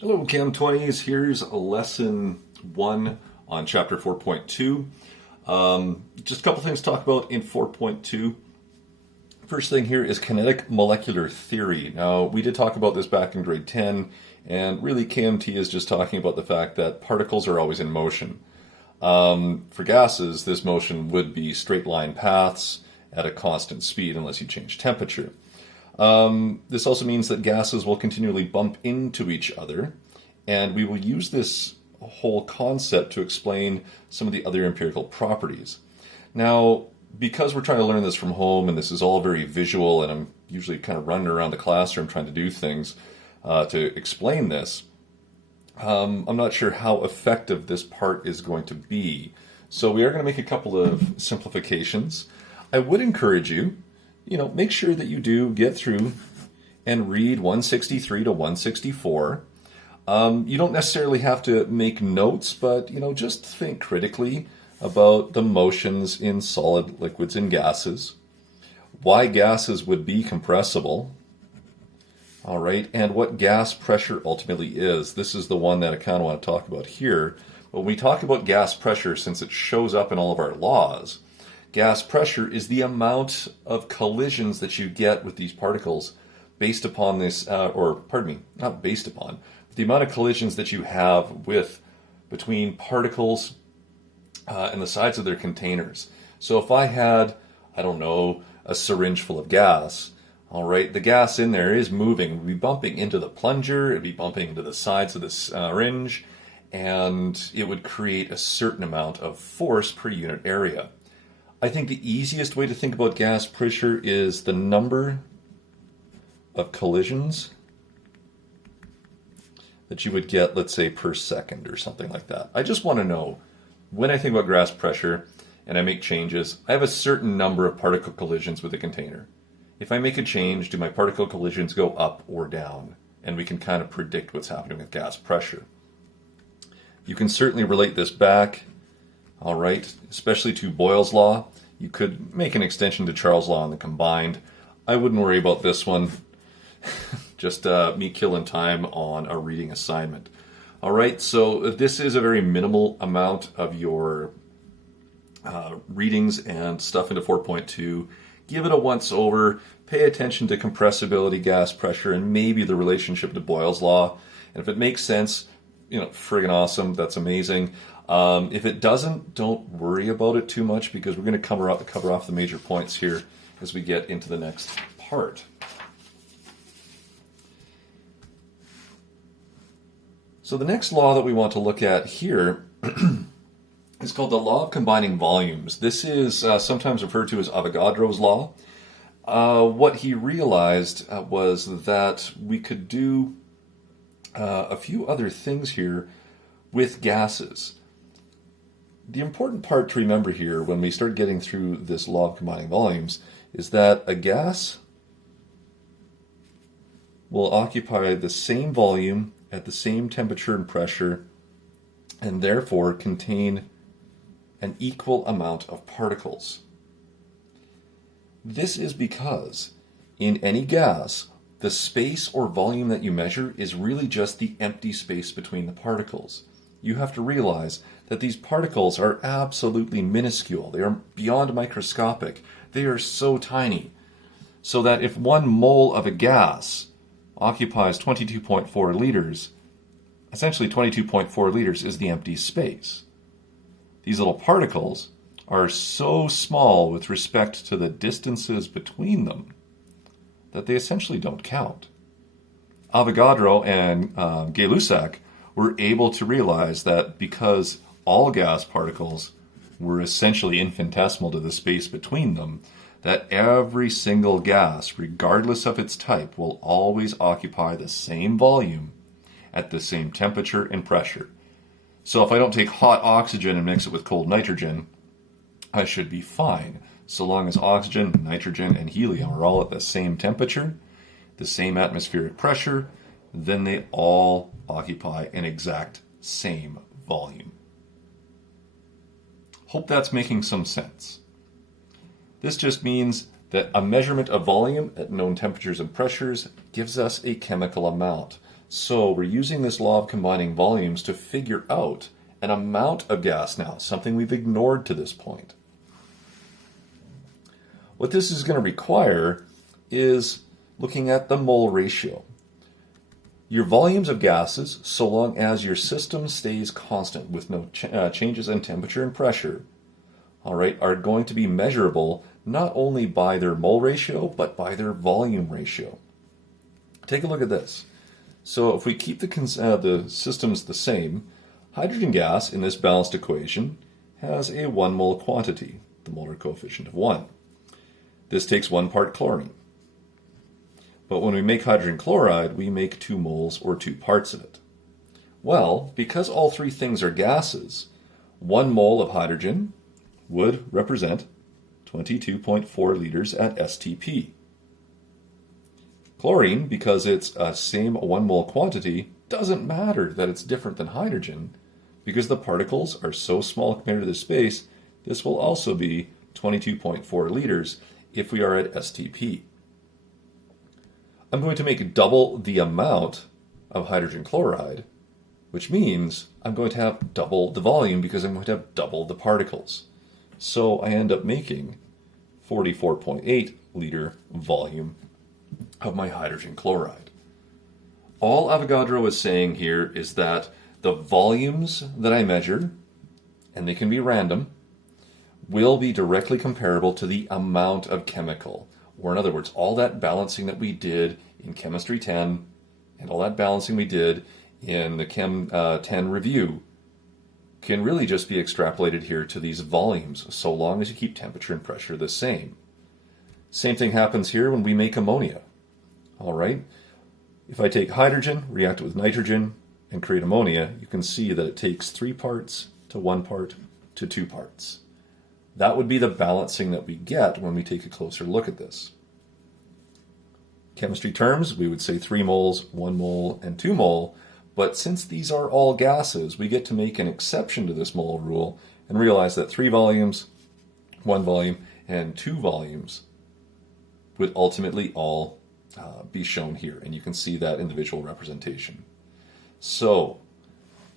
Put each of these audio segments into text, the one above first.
Hello, Chem 20s. Here's lesson 1 on chapter 4.2. Just a couple things to talk about in 4.2. First thing here is kinetic molecular theory. Now, we did talk about this back in grade 10, and really KMT is just talking about the fact that particles are always in motion. For gases, this motion would be straight line paths at a constant speed unless you change temperature. This also means that gases will continually bump into each other, and we will use this whole concept to explain some of the other empirical properties. Now, because we're trying to learn this from home, and this is all very visual, and I'm usually kind of running around the classroom trying to do things to explain this, I'm not sure how effective this part is going to be. So we are going to make a couple of simplifications. I would encourage you, make sure that you do get through and read 163 to 164. You don't necessarily have to make notes, but, just think critically about the motions in solid liquids and gases, why gases would be compressible, all right, and what gas pressure ultimately is. This is the one that I kind of want to talk about here. When we talk about gas pressure, since it shows up in all of our laws, gas pressure is the amount of collisions that you get with these particles based upon this, not based upon, the amount of collisions that you have between particles and the sides of their containers. So if I had, a syringe full of gas, all right, the gas in there is moving. It would be bumping into the plunger, it would be bumping into the sides of the syringe, and it would create a certain amount of force per unit area. I think the easiest way to think about gas pressure is the number of collisions that you would get, let's say, per second or something like that. I just want to know, when I think about gas pressure and I make changes, I have a certain number of particle collisions with the container. If I make a change, do my particle collisions go up or down? And we can kind of predict what's happening with gas pressure. You can certainly relate this back, all right, especially to Boyle's law. You could make an extension to Charles' law on the combined. I wouldn't worry about this one. Just me killing time on a reading assignment. All right, so this is a very minimal amount of your readings and stuff into 4.2. Give it a once over. Pay attention to compressibility, gas pressure, and maybe the relationship to Boyle's law. And if it makes sense, friggin' awesome. That's amazing. If it doesn't, don't worry about it too much, because we're going to cover off the major points here as we get into the next part. So the next law that we want to look at here is called the law of combining volumes. This is sometimes referred to as Avogadro's law. What he realized was that we could do a few other things here with gases. The important part to remember here when we start getting through this law of combining volumes is that a gas will occupy the same volume at the same temperature and pressure, and therefore contain an equal amount of particles. This is because in any gas, the space or volume that you measure is really just the empty space between the particles. You have to realize that these particles are absolutely minuscule. They are beyond microscopic. They are so tiny. So that if 1 mole of a gas occupies 22.4 liters, essentially 22.4 liters is the empty space. These little particles are so small with respect to the distances between them that they essentially don't count. Avogadro and Gay-Lussac were able to realize that because all gas particles were essentially infinitesimal to the space between them, that every single gas, regardless of its type, will always occupy the same volume at the same temperature and pressure. So if I don't take hot oxygen and mix it with cold nitrogen, I should be fine, so long as oxygen, nitrogen, and helium are all at the same temperature, the same atmospheric pressure, then they all occupy an exact same volume. Hope that's making some sense. This just means that a measurement of volume at known temperatures and pressures gives us a chemical amount. So we're using this law of combining volumes to figure out an amount of gas now, something we've ignored to this point. What this is going to require is looking at the mole ratio. Your volumes of gases, so long as your system stays constant with no changes in temperature and pressure, all right, are going to be measurable not only by their mole ratio, but by their volume ratio. Take a look at this. So if we keep the systems the same, hydrogen gas in this balanced equation has a 1 mole quantity, the molar coefficient of 1. This takes 1 part chlorine. But when we make hydrogen chloride, we make 2 moles or 2 parts of it. Well, because all three things are gases, 1 mole of hydrogen would represent 22.4 liters at STP. Chlorine, because it's a same 1 mole quantity, doesn't matter that it's different than hydrogen, because the particles are so small compared to the space, this will also be 22.4 liters if we are at STP. I'm going to make double the amount of hydrogen chloride, which means I'm going to have double the volume because I'm going to have double the particles. So I end up making 44.8 liter volume of my hydrogen chloride. All Avogadro is saying here is that the volumes that I measure, and they can be random, will be directly comparable to the amount of chemical. Or in other words, all that balancing that we did in Chemistry 10 and all that balancing we did in the Chem 10 review can really just be extrapolated here to these volumes, so long as you keep temperature and pressure the same. Same thing happens here when we make ammonia. All right? If I take hydrogen, react it with nitrogen, and create ammonia, you can see that it takes 3 parts to 1 part to 2 parts. That would be the balancing that we get when we take a closer look at this. Chemistry terms, we would say 3 moles, 1 mole, and 2 mole, but since these are all gases, we get to make an exception to this mole rule and realize that 3 volumes, 1 volume, and 2 volumes would ultimately all be shown here, and you can see that in the visual representation. So,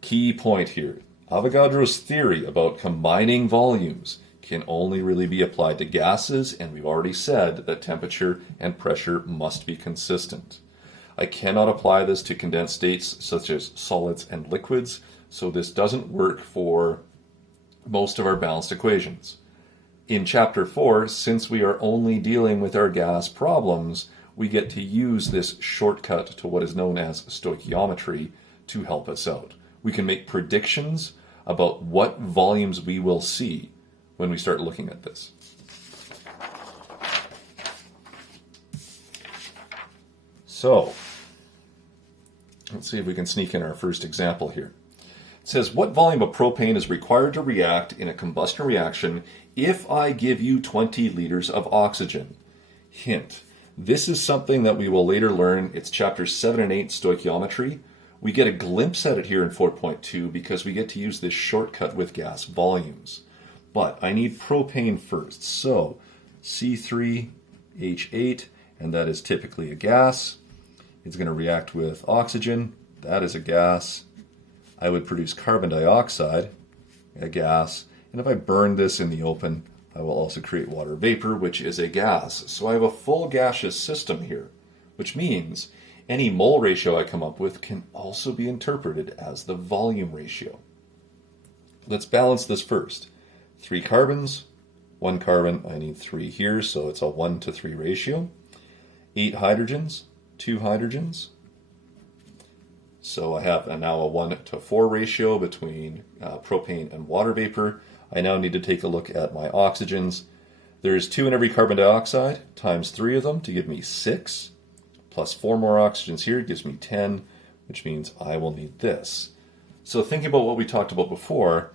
key point here, Avogadro's theory about combining volumes can only really be applied to gases, and we've already said that temperature and pressure must be consistent. I cannot apply this to condensed states such as solids and liquids, so this doesn't work for most of our balanced equations. In Chapter 4, since we are only dealing with our gas problems, we get to use this shortcut to what is known as stoichiometry to help us out. We can make predictions about what volumes we will see when we start looking at this. So, let's see if we can sneak in our first example here. It says, what volume of propane is required to react in a combustion reaction if I give you 20 liters of oxygen? Hint, this is something that we will later learn. It's chapters 7 and 8, stoichiometry. We get a glimpse at it here in 4.2 because we get to use this shortcut with gas volumes. But I need propane first. So C3H8, and that is typically a gas. It's going to react with oxygen. That is a gas. I would produce carbon dioxide, a gas. And if I burn this in the open, I will also create water vapor, which is a gas. So I have a full gaseous system here, which means any mole ratio I come up with can also be interpreted as the volume ratio. Let's balance this first. 3 carbons, 1 carbon, I need 3 here, so it's a 1:3 ratio. 8 hydrogens, 2 hydrogens. So I have now a 1:4 ratio between propane and water vapor. I now need to take a look at my oxygens. There's 2 in every carbon dioxide, times 3 of them to give me 6, plus 4 more oxygens here gives me 10, which means I will need this. So thinking about what we talked about before,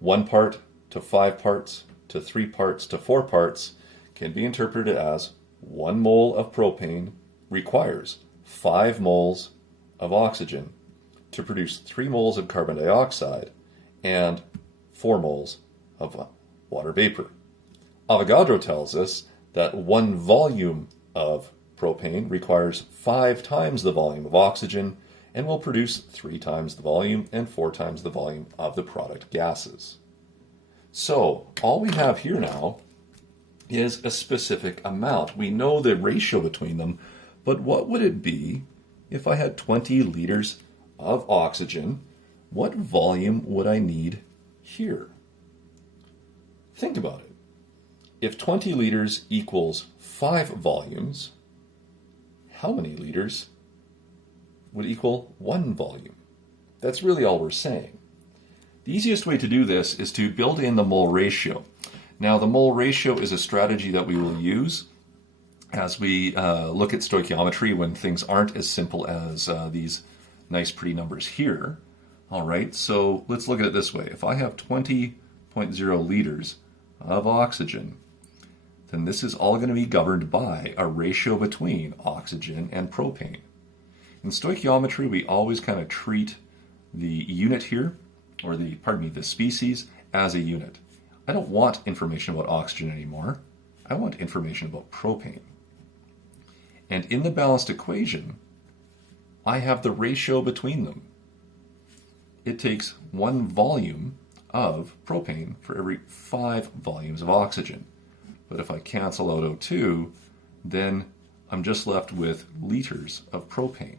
1 part to 5 parts to 3 parts to 4 parts can be interpreted as 1 mole of propane requires 5 moles of oxygen to produce 3 moles of carbon dioxide and 4 moles of water vapor. Avogadro tells us that 1 volume of propane requires 5 times the volume of oxygen and will produce 3 times the volume and 4 times the volume of the product gases. So all we have here now is a specific amount. We know the ratio between them, but what would it be if I had 20 liters of oxygen? What volume would I need here? Think about it. If 20 liters equals 5 volumes, how many liters would equal 1 volume? That's really all we're saying. The easiest way to do this is to build in the mole ratio. Now, the mole ratio is a strategy that we will use as we look at stoichiometry when things aren't as simple as these nice pretty numbers here. All right, so let's look at it this way. If I have 20.0 liters of oxygen, then this is all going to be governed by a ratio between oxygen and propane. In stoichiometry, we always kind of treat the unit here, or the species, as a unit. I don't want information about oxygen anymore. I want information about propane. And in the balanced equation, I have the ratio between them. It takes 1 volume of propane for every 5 volumes of oxygen. But if I cancel out O2, then I'm just left with liters of propane.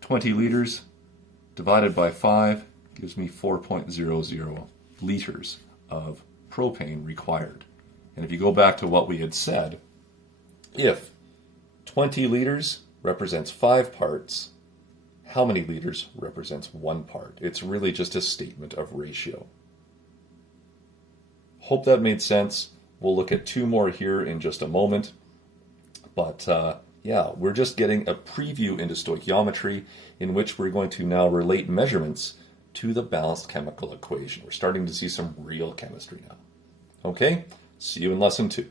20 liters divided by 5 gives me 4.00 liters of propane required. And if you go back to what we had said, if 20 liters represents 5 parts, how many liters represents 1 part? It's really just a statement of ratio. Hope that made sense. We'll look at 2 more here in just a moment. But yeah, we're just getting a preview into stoichiometry in which we're going to now relate measurements to the balanced chemical equation. We're starting to see some real chemistry now. Okay, see you in lesson 2.